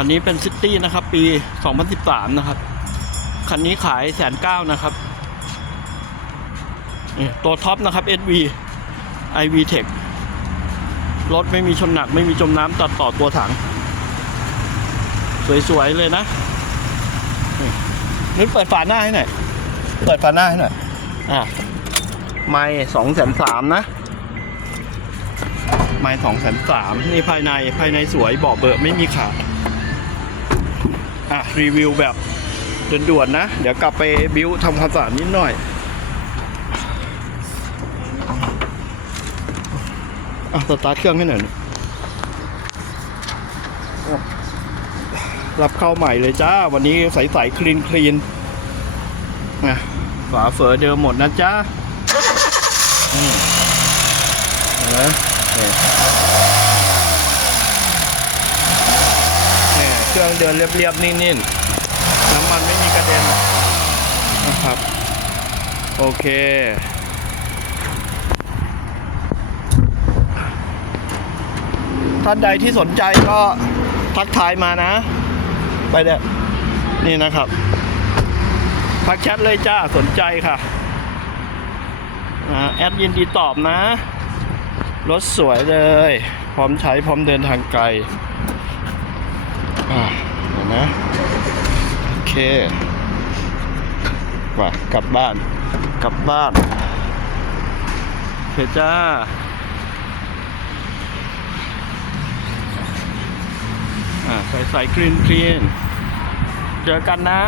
คันนี้เป็นซิตี้นะครับ ปี 2013 นะครับ คันนี้ขายแสนเก้านะครับนี่ตัวท็อปนะครับ SV iV Tech รถไม่มีชนหนักไม่มีจมน้ำตัดต่อตัวถัง สวย ๆ เลยนะนี่เปิดฝาหน้าให้หน่อย เปิดฝาหน้าให้หน่อย อะ ไม่สองแสนสามนะ ไม่สองแสนสามนี่ภายในภายในสวยเบาะเบิกไม่มีขาด อะรีวิวแบบด่วนๆนะ เดี๋ยวกลับไปบิวทำความสะอาดนิดหน่อยอะสตาร์ทเครื่องให้หน่อยรับเข้าใหม่เลยจ้า วันนี้ใสๆคลีนคลีนนะฝาเฝอเดิมหมดนะจ้าอืมนไหมนี่นี่ เครื่องเดินเรียบๆนิ่มๆน้ำมันไม่มีกระเด็นนะครับ โอเคท่านใดที่สนใจก็ทักทายมานะ ไปเด้อนี่นะครับทักแชทเลยจ้าสนใจค่ะแอดยินดีตอบนะ รถสวยเลย พร้อมใช้พร้อมเดินทางไกล อ่าเห็นไหมโอเคว่ากลับบ้าน กลับบ้านเคจ้าอ่าใส่ใส่กรีนกรีนเจอกันนะ